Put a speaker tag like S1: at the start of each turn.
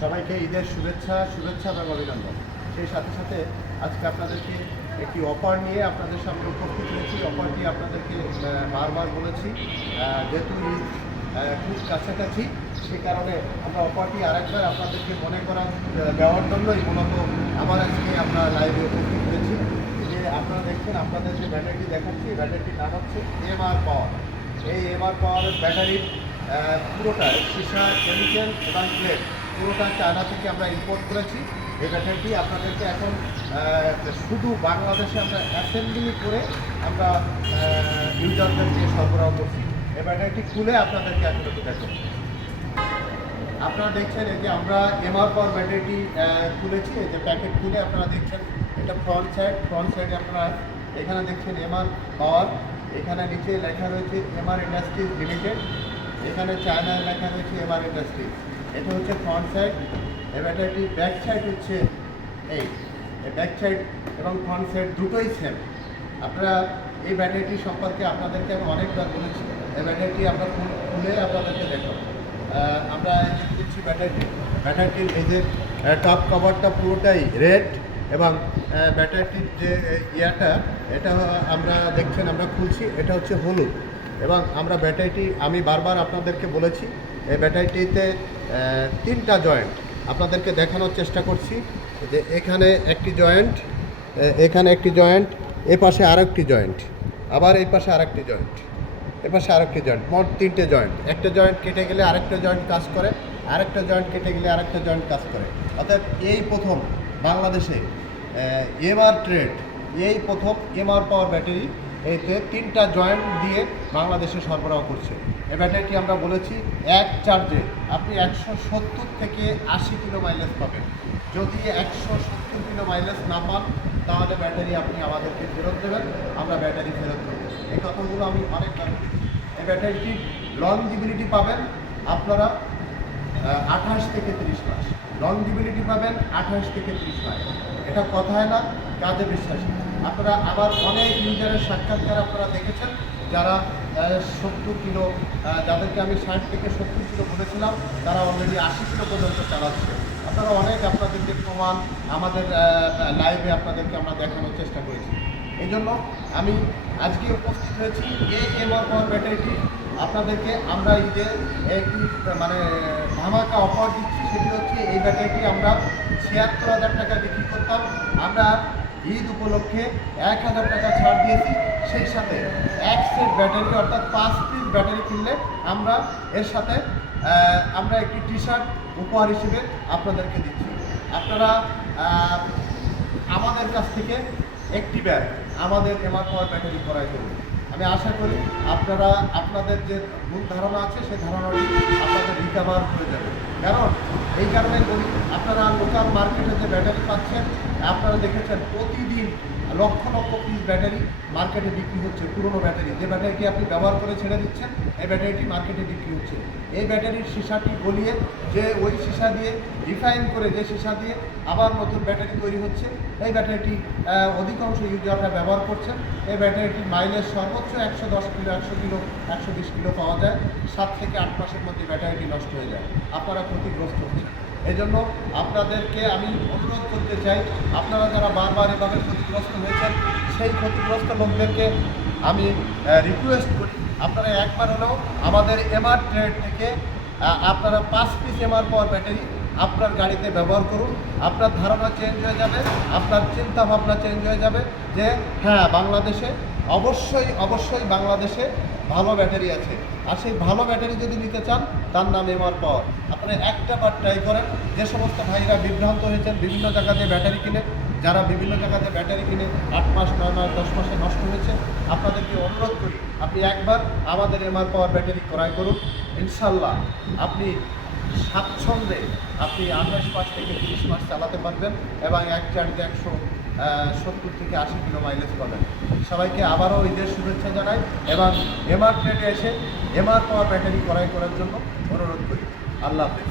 S1: সবাইকে ঈদের শুভেচ্ছা শুভেচ্ছা এবং অভিনন্দন। সেই সাথে সাথে আজকে আপনাদেরকে একটি অফার নিয়ে আপনাদের সামনে উপস্থিত হয়েছি। অফারটি আপনাদেরকে বারবার বলেছি। যেহেতু ঈদ খুব কাছাকাছি সেই কারণে আমরা অফারটি আরেকবার আপনাদেরকে মনে করা দেওয়ার জন্যই মূলত আমার আজকে আমরা লাইভে উপস্থিত আপনারা দেখছেন, আপনাদের যে ব্যাটারিটি দেখাচ্ছি ব্যাটারিটির নাম হচ্ছে এম আর পাওয়ার এই এম আর পাওয়ারের ব্যাটারির পুরোটা সীসা কেমিক্যাল এবং প্লেট পুরোটা চায়না থেকে আমরা ইম্পোর্ট করেছি। এই ব্যাটারিটি আপনাদেরকে এখন শুধু বাংলাদেশে আমরা অ্যাসেম্বলি করে আমরা ইউজারদেরকে সরবরাহ করছি। এই ব্যাটারিটি খুলে আপনাদেরকে এখন দেখুন আপনারা দেখছেন এই যে আমরা এমআর পাওয়ার ব্যাটারিটি খুলেছি। এই যে প্যাকেট খুলে আপনারা দেখছেন এটা ফ্রন্ট সাইড ফ্রন্ট সাইডে আপনারা এখানে দেখছেন এমআর পাওয়ার এখানে নিচে লেখা রয়েছে এমআর ইন্ডাস্ট্রিজ লিমিটেড এখানে চায়নায় লেখা রয়েছে এমআর ইন্ডাস্ট্রিজ এটা হচ্ছে ফ্রন্ট সাইড এই ব্যাটারিটি ব্যাক সাইড হচ্ছে? এই ব্যাক সাইড এবং ফ্রন্ট সাইড দুটোই সেম আপনারা এই ব্যাটারিটি সম্পর্কে আপনাদেরকে আমি অনেকবার বলেছি, এই ব্যাটারিটি আমরা খুলে আপনাদেরকে দেখো আমরা খুলছি ব্যাটারিটি, ব্যাটারিটির এই যে টপ কভারটা পুরোটাই রেড এবং ব্যাটারিটির যে ইয়াটা, এটা আমরা দেখছেন, আমরা খুলছি, এটা হচ্ছে হলুদ। এবং আমরা ব্যাটারিটি আমি বারবার আপনাদেরকে বলেছি, এই ব্যাটারিটিতে তিনটা জয়েন্ট আপনাদেরকে দেখানোর চেষ্টা করছি। যে এখানে একটি জয়েন্ট এখানে একটি জয়েন্ট এ পাশে আরেকটি জয়েন্ট আবার এই পাশে আরেকটি জয়েন্ট এ পাশে আরেকটি জয়েন্ট মোট তিনটে জয়েন্ট একটা জয়েন্ট কেটে গেলে আরেকটা জয়েন্ট কাজ করে, আরেকটা জয়েন্ট কেটে গেলে আরেকটা জয়েন্ট কাজ করে। অর্থাৎ এই প্রথম বাংলাদেশে এমআর ট্রেড, এই প্রথম এমআর পাওয়ার ব্যাটারি, এতে তিনটা জয়েন্ট দিয়ে বাংলাদেশে সরবরাহ করছে। এ ব্যাটারিটি আমরা বলেছি এক চার্জে, আপনি একশো সত্তর থেকে আশি কিলো মাইলেজ পাবেন। যদি একশো সত্তর কিলো মাইলেজ না পান, তাহলে ব্যাটারি আপনি আমাদেরকে ফেরত দেবেন, আমরা ব্যাটারি ফেরত দেবো। এই কথাগুলো আমি অনেক। এই ব্যাটারিটির লংজিবিলিটি পাবেন আপনারা আঠাশ থেকে তিরিশ মাস লংজিবিলিটি পাবেন আঠাশ থেকে তিরিশ মাস এটা কথায় না, কাজে বিশ্বাসী। আপনারা আবার অনেক ইউজারের সাক্ষাৎকার আপনারা দেখেছেন, যারা সত্তর কিলো যাদেরকে আমি ষাট থেকে সত্তর কিলো বলেছিলাম, তারা অলরেডি আশি কিলো পর্যন্ত চালাচ্ছে। আপনারা অনেক আপনাদেরকে প্রমাণ, আমাদের লাইভে আপনাদেরকে আমরা দেখানোর চেষ্টা করেছি। এই জন্য আমি আজকে উপস্থিত হয়েছি এই এমআর পাওয়ার ব্যাটারিটি আপনাদেরকে আমরা এই যে একটি মানে ধামাকা অফার দিচ্ছি, সেটি হচ্ছে এই ব্যাটারিটি আমরা ছিয়াত্তর হাজার টাকা বিক্রি করতাম। আমরা ঈদ উপলক্ষে এক হাজার টাকা ছাড় দিয়েছি। সেই সাথে এক সেট ব্যাটারি, অর্থাৎ পাঁচ পিস ব্যাটারি কিনলে আমরা এর সাথে আমরা একটি টি শার্ট উপহার হিসেবে আপনাদেরকে দিচ্ছি। আপনারা আমাদের কাছ থেকে একটি ব্যাগ আমাদের এমআর পাওয়ার ব্যাটারি করাই করুন। আমি আশা করি আপনারা, আপনাদের যে ভুল ধারণা আছে, সেই ধারণাটি আপনাদের রিকাভার হয়ে যাবে। কারণ এই কারণে আপনারা লোকাল মার্কেটে যে ব্যাটারি পাচ্ছেন। আপনারা দেখেছেন প্রতিদিন লক্ষ লক্ষ পিস ব্যাটারি মার্কেটে বিক্রি হচ্ছে, পুরনো ব্যাটারি যে ব্যাটারিটি আপনি ব্যবহার করে ছেড়ে দিচ্ছেন, এই ব্যাটারিটি মার্কেটে বিক্রি হচ্ছে। এই ব্যাটারির সীসাটি গলিয়ে যে ওই সীসা দিয়ে রিফাইন করে যে সীসা দিয়ে আবার নতুন ব্যাটারি তৈরি হচ্ছে, এই ব্যাটারিটি অধিকাংশ ইউজাররা ব্যবহার করছেন। এই ব্যাটারিটির মাইলেজ সর্বোচ্চ একশো দশ কিলো, একশো কিলো, একশো বিশ কিলো পাওয়া যায়। সাত থেকে আট মাসের মধ্যে ব্যাটারিটি নষ্ট হয়ে যায়। আপনারা ক্ষতিগ্রস্ত হচ্ছেন। এই জন্য আপনাদেরকে আমি অনুরোধ করতে চাই, আপনারা যারা বারবার এভাবে ক্ষতিগ্রস্ত হয়েছেন, সেই ক্ষতিগ্রস্ত লোকদেরকে আমি রিকোয়েস্ট করি, আপনারা একবার হলেও আমাদের এমআর ট্রেড থেকে আপনারা পাঁচ পিস এমআর পাওয়ার ব্যাটারি আপনার গাড়িতে ব্যবহার করুন। আপনার ধারণা চেঞ্জ হয়ে যাবে, আপনার চিন্তা ভাবনা চেঞ্জ হয়ে যাবে যে হ্যাঁ বাংলাদেশে অবশ্যই অবশ্যই বাংলাদেশে ভালো ব্যাটারি আছে। আর সেই ভালো ব্যাটারি যদি নিতে চান, তার নাম এমআর পাওয়ার আপনি একটা বার ট্রাই করেন, যে সমস্ত ভাইরা বিভ্রান্ত হয়েছেন, বিভিন্ন জায়গাতে ব্যাটারি কিনে, যারা বিভিন্ন জায়গাতে ব্যাটারি কিনে, আট মাস, নয় মাস, দশ মাসে নষ্ট হয়েছে, আপনাদেরকে অনুরোধ করি, আপনি একবার আমাদের এমআর পাওয়ার ব্যাটারি ক্রয় করুন। ইনশাল্লাহ আপনি স্বাচ্ছন্দ্যে আপনি আঠাশ মাস থেকে তিরিশ মাস চালাতে পারবেন এবং এক চার্জে একশো সত্তর থেকে আশি কিলো মাইলেজ পাবেন। সবাইকে আবারও ঈদের শুভেচ্ছা জানাই এবং এমআর ট্রেনে এসে এমআর পাওয়ার ব্যাটারি ক্রয় করার জন্য অনুরোধ করি। আল্লাহ হাফেজ।